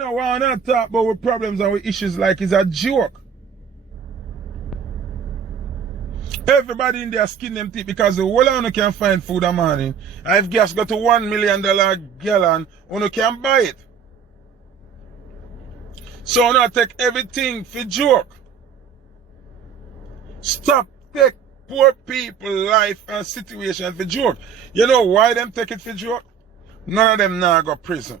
don't want to talk about our problems and our issues like it's a joke. Everybody in there skin them teeth because the whole of you can find food a morning. And if gas got to $1 million gallon, you can buy it. So you not take everything for joke. Stop take poor people life and situation for joke. You know why them take it for joke? None of them now go prison.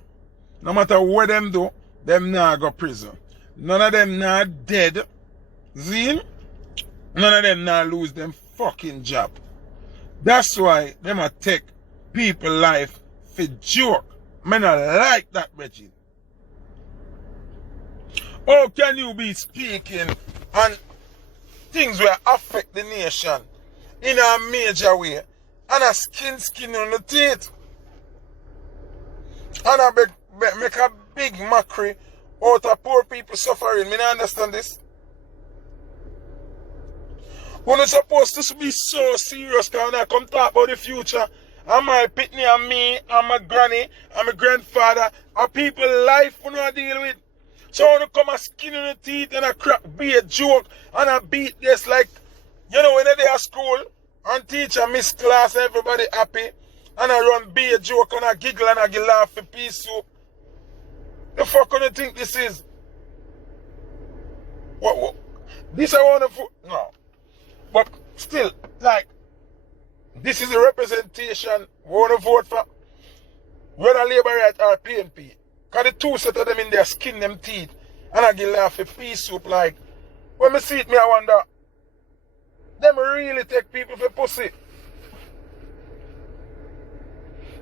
No matter what them do, them now go prison. None of them now dead. Zine? None of them now lose them fucking job. That's why them a take people life for joke. Men not like that, Reggie. How can you be speaking and things will affect the nation in a major way and a skin on the teeth? And I make a big mockery out of poor people suffering. Me not understand this. When it's supposed to be so serious, because when I come talk about the future, and my pitney and me, and my granny, and my grandfather, and people life we not deal with. So when you come a skin in the teeth and a crack be a joke, and a beat this like, you know, when they're at school, and teacher miss class, everybody happy, and I run be a joke, and I giggle, and I get laugh for peace soup. The fuck do you think this is? What? This I want to... No. But still, like, this is a representation we want to vote for. Whether Labour Right or PNP. Because the two set of them in their skin, them teeth. And I get laugh for peace soup. Like, when I see it, I wonder, them really take people for pussy.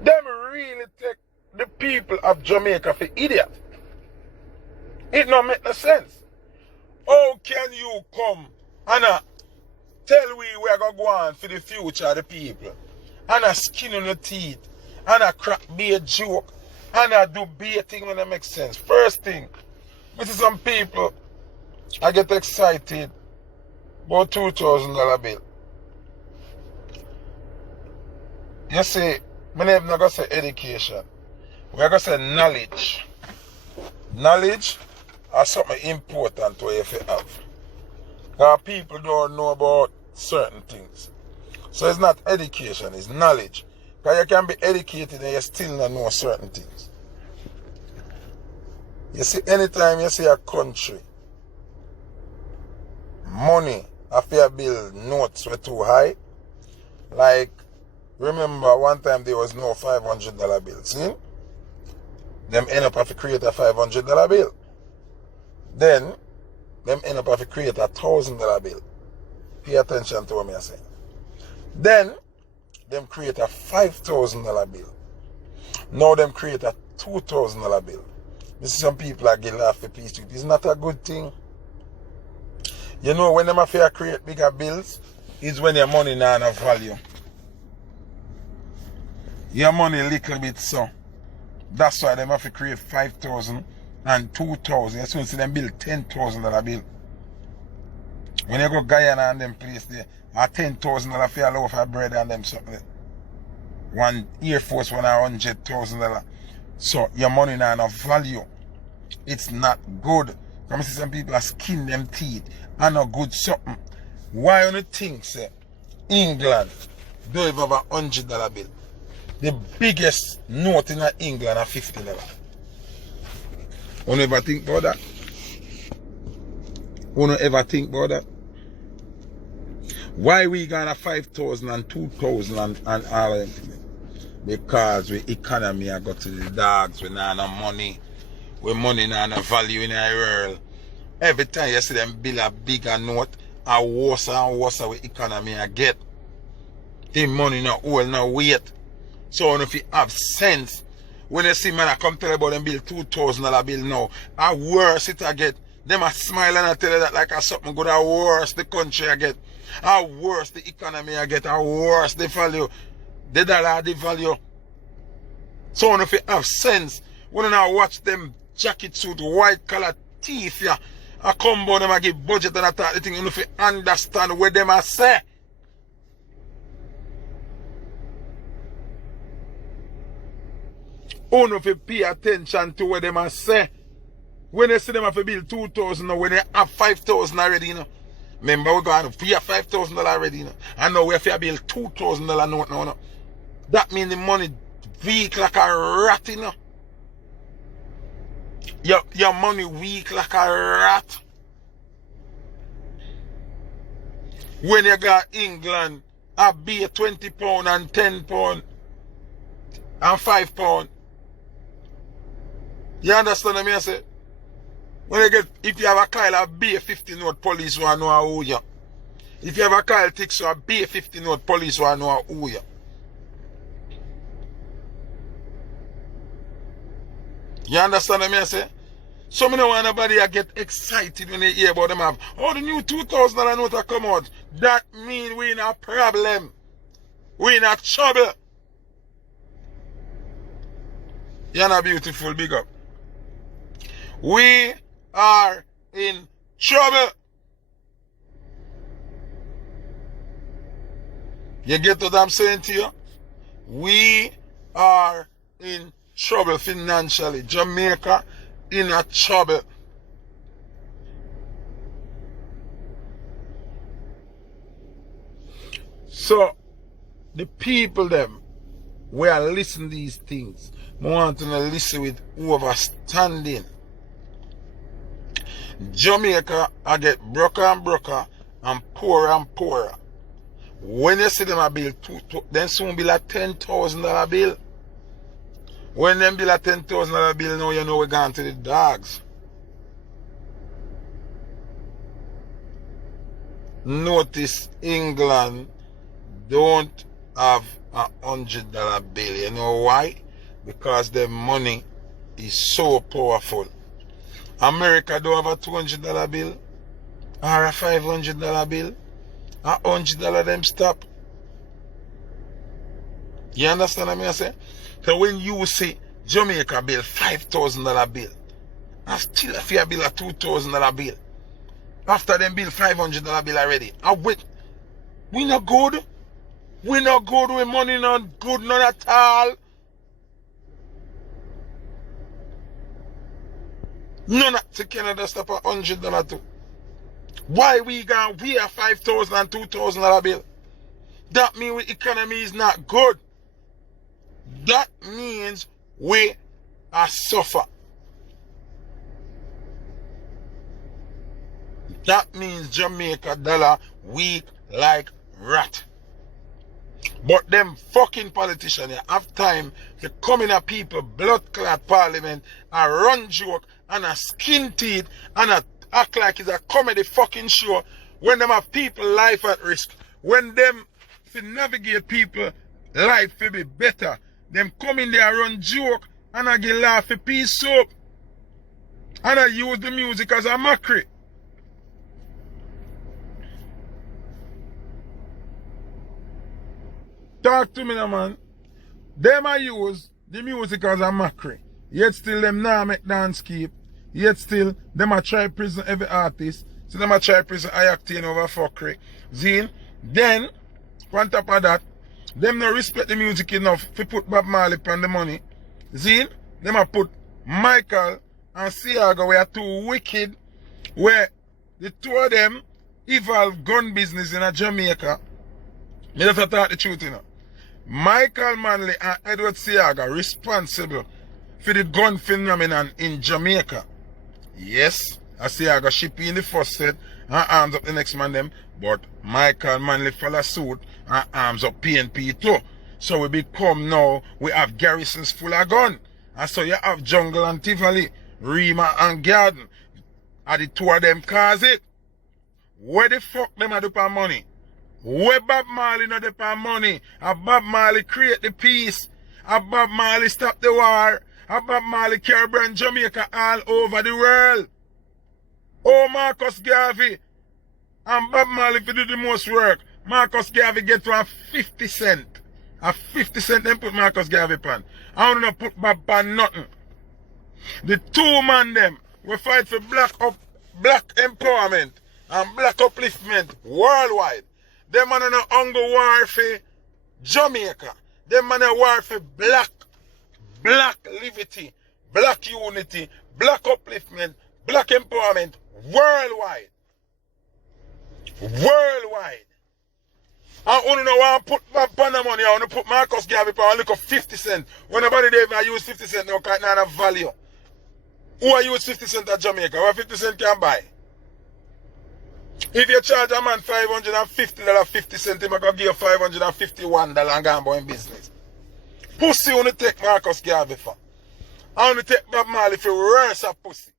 Them really take the people of Jamaica for idiot. It don't make no sense. How can you come and tell we are going to go on for the future of the people, and a skin on the teeth, and a crack be a joke, and a do be a thing when it makes sense? First thing, I see some people, I get excited about $2,000 bill. You see, my name not going to say education. We are going to say knowledge. Knowledge is something important to have. Because people don't know about certain things. So it's not education, it's knowledge. Because you can be educated and you still don't know certain things. You see, anytime you see a country, money, after bill notes were too high, like, remember one time there was no $500 bill, see? Them end up having to create a $500 bill. Then, them end up having to create a $1,000 bill. Pay attention to what I'm saying. Then, them create a $5,000 bill. Now, them create a $2,000 bill. This is some people that get laugh for peace. It's not a good thing. You know, when them affair create bigger bills, is when your money not have value. Your money a little bit so. That's why them have to create 5,000 and 2,000. As soon as them build $10,000 bill. When you go Guyana and them place there, a $10,000 for a loaf of bread and them something. One Air Force one $100,000. So your money now have value. It's not good. Come see some people are skin them teeth and not good something. Why on the think say England don't have a $100 bill? The biggest note in England are $50. You never think about that? You ever think about that? Why we gonna 5,000 and 2,000 and all of them? Because we economy I got to the dogs, we not have money. We money not have value in our world. Every time you see them build a bigger note, a worse and worse with economy I get. The money not hold no weight. So if you have sense, when you see man I come tell you about them bill $2,000 bill now, a worse it I get. Them a smile and I tell you that like a something good, a worse the country I get. A worse the economy I get, a worse the value. The dollar the value. So if you have sense, when you now watch them jacket suit, white collar teeth yeah, I come about them I give budget and I talk the thing, if you understand what them I say. If you pay attention to what them I say, When they see them have to build 2,000 now, when they have 5,000 already, you know. Remember, we're going to have $5,000 already, you know. And now we have to build $2,000 note now, you know. That means the money weak like a rat, you know. Your money weak like a rat. When you got England, I be a £20 and £10 and £5. You understand what I say? When you get, if you have a Kyle, a be 50 note, police will know who you. If you have a Kyle Tix, a be 50 note, police will know who you. You understand what I say? So many want nobody get excited when they hear about them have, oh, the new $2,000 note that come out. That means we in a problem. We in a trouble. You're not beautiful, big up. We are in trouble. You get what I'm saying to you? We are in trouble financially. Jamaica in a trouble. So, the people them, we are listening to these things. We want to listen with understanding. Jamaica, I get broker and broker and poorer. When you see them a bill, then soon be like $10,000 bill. When them bill a $10,000 bill, now you know we're going to the dogs. Notice England don't have $100 bill. You know why? Because their money is so powerful. America don't have a $200 bill or a $500 bill. $100 them stop. You understand what I say? So when you see Jamaica bill $5,000 bill, and still if you bill a $2,000 bill, after them bill $500 bill already, we not good. We not good with money, not good, not at all. None of Canada stop at $100 too. Why we are $5,000 and $2,000 bill? That means the economy is not good. That means we are suffer. That means Jamaica dollar weak like rat. But them fucking politicians have time to come in a people blood clot parliament and run joke and a skin teeth and a act like it's a comedy fucking show when them have people life at risk. When them to navigate people life to be better, them come in there run joke and I get laugh for peace soap. And I use the music as a mockery. Talk to me now, man. Them I use the music as a mockery. Yet still them now make dance keep. Yet still them I try prison every artist. So them I try prison I acting over fuckery. Zine. Then, on top of that, them no respect the music enough to put Bob Marley on the money. Zine. Them I put Michael and Siaga were too wicked. Where the two of them evolve gun business in a Jamaica. Me just talk the truth, you know. Michael Manley and Edward Siaga responsible for the gun phenomenon in Jamaica. Yes, Siaga ship in the first set and arms up the next man them, but Michael Manley follow suit and arms up PNP too. So we become now, we have garrisons full of gun. And so you have Jungle and Tivoli, Rima and Garden. And the two of them cause it. Where the fuck them are doing money? Where Bob Marley not depend money? And Bob Marley create the peace. And Bob Marley stop the war. And Bob Marley carry brand Jamaica all over the world. Oh, Marcus Garvey. And Bob Marley for do the most work. Marcus Garvey get to a 50 cent. A 50 cent them put Marcus Garvey pan. I don't know put Bob pan nothing. The two man them will fight for black empowerment and black upliftment worldwide. Them man no hunger war for Jamaica. Them man a war for black liberty, black unity, black upliftment, black empowerment worldwide. Worldwide. And you know want to put Panama money, I want to put Marcus Garvey for a little 50 cents. When nobody there even use 50 cents, no can't have value. Who are use 50 cents at Jamaica? What 50 cents can buy? If you charge a man $550, 50 cents, he's going to give you $551 and go in business. Pussy only take Marcus Garvey for. I only take Bob Marley for worse of pussy.